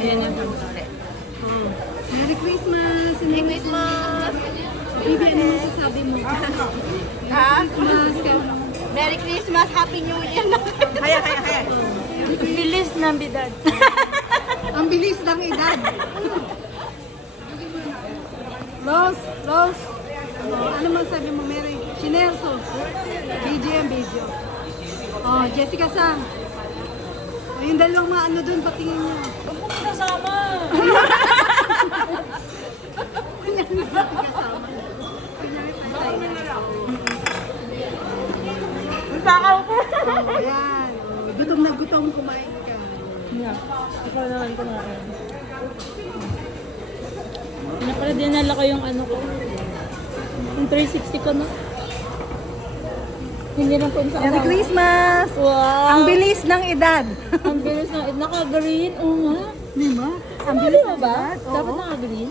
Ayan yung sunset. Merry Christmas! Merry Christmas! Bibi, ano masasabi mo? Ha? Christmas! Merry Christmas! Happy New Year! Haya. Bilis ng bidad. Ang bilis ng edad. Rose! Ano masasabi mo, Mary? Chinerso. Video. Oh, Jessica Sang. Oh, yung dalawang maano dun, patingin niyo. Huwag mo kasama. Kunyari kasama. Kunyari tayo. Takaw ko. Oh, yan. Oh, gutom na gutom, kumain ka. Yeah. Ikaw naman kumain. Napala dinala ko yung ano ko. Yung 360 ko na. Hindi na kung saan. Merry Christmas! Wow! Ang bilis ng edad. Ang bilis na. Naka-green. Oo nga. Di ba? Ang Ang bilis mo ng ba? edad. Oo. Dapat naka-green?